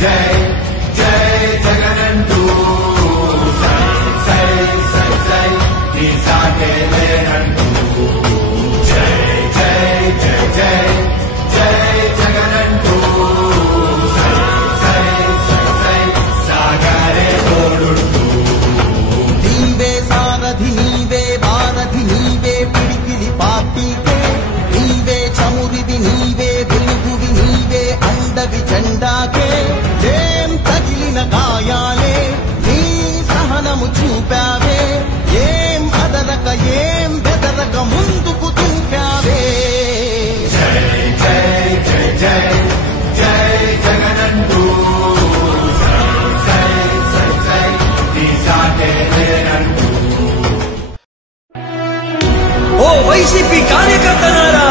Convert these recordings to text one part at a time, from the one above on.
జై జై జగనంటూ సై సై సై నీ సాగే లేనంటూ జై జై జై జై జై జగనంటూ సై సై సై సై సాగరే తోడుంటూ నీవే సారథి నీవే వారధి నీవే పిడికిలి పార్టీకే నీవే చమురివి నీవే వెలుగువి నీవే అండవి జెండాకే ఏం తగిలిన గాయాలే నీ సహనము చూపావే ఏం అదరక ఏం బెదరక ముందుకు దూకావే జై జై జై జై జై జగనంటూ సై సై సై సై నీ సాగే లేనంటూ ఓ వైసీపీ కార్యకర్తలారా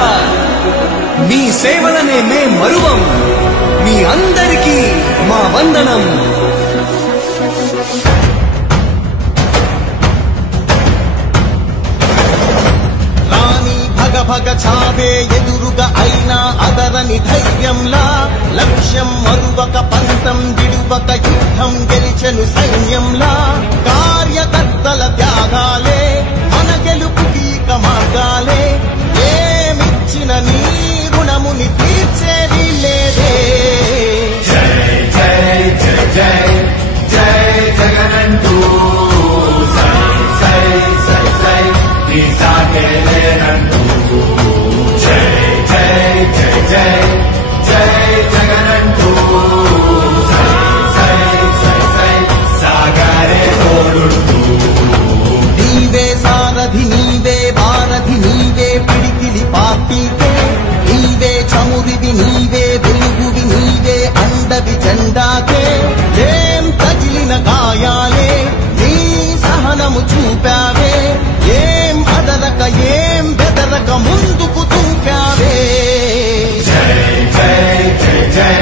మీ సేవలనే మే మరువం మీ అందరికీ మా వందనం రాణి భగ భగ చావే ఎదురుగా అయినా అదరని ధైర్యంలా లక్ష్యం మరువక పంతం విడువక యుద్ధం గెలిచెను సైన్యంలా కార్యకర్తల త్యాగాలే మన గెలుపుకి ఇక మార్గాలే ఏమిచ్చిన నీ రుణముని తీర్చేది లేదే జై జై జై జై జై జగనంటూ సై సై సై సై నీ సాగే లేనంటూ జై జై జై జై జై జగనంటూ సై సై సై సై సాగరే తోడుంటూ నీవే సారథి నీవే వారధి నీవే పిడికిలి పార్టీకే నీవే చమురివి నీవే వెలుగువి నీవే అండవి జెండాకే ఏం తగిలిన గాయాలే నీ సహనము చూపావే ఏం అదరక ఏం బెదరక ముందుకు దూకావే జై జై జై జై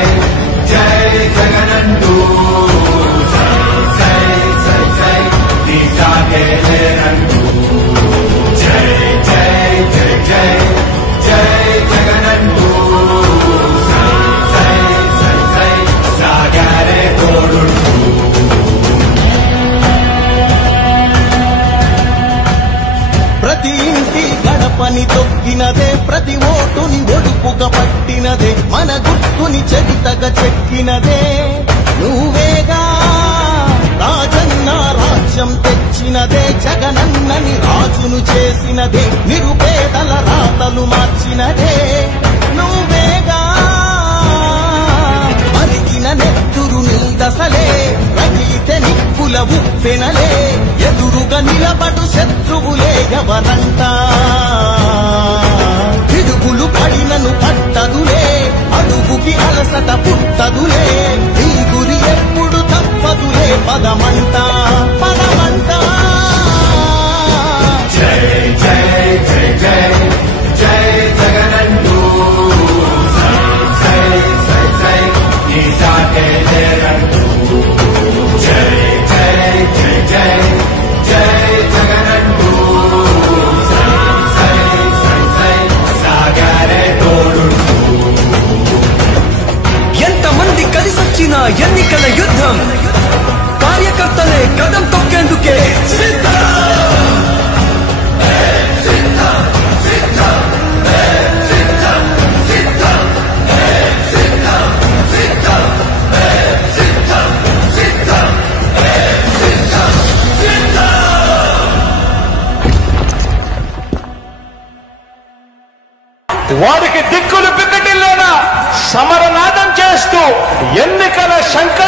జై జగనంటూ సై సై సై సై నీ సాగే లేనంటూ జై జై జై జై జై జగనంటూ సై సై సై సై సాగరే తోడుంటూ ప్రతి ఇంటి గడపని తొక్కినదే ప్రతి ఓటుని ఒడుపుగా పట్టినదే మన గుర్తుని చరితగా చెక్కినదే నువ్వేగా రాజన్న రాజ్యం తెచ్చినదే జగనన్నని రాజును చేసినదే నిరుపేదల రాతలు మార్చినదే నువ్వేగా మరిగిన నెత్తురు నీ దశలే రగిలితే నిప్పుల ఉప్పెనలే ఎదురుగా నిలబడు శత్రువులే ఎవరంట పిడుగులు పడినను పట్టదులే అడుగుకి అలసట పుట్టదులే ఈ గురి ఎప్పుడు తప్పదులే పదమంట పదమంట జై జై జై జై జై జగనంటూ సై సై సై సై నీ సాగే లేనంటూ జై జై జై జై జై జగనంటూ సై సై సై సై సాగరే తోడుంటూ ఎంతమంది కలిసొచ్చిన ఎన్నికల యుద్ధం కార్యకర్తలే కదం తొక్కేందుకే సిద్ధం వారికి దిక్కులు పిక్కటిల్లేనా సమరనాదం చేస్తూ ఎన్నికల శంకర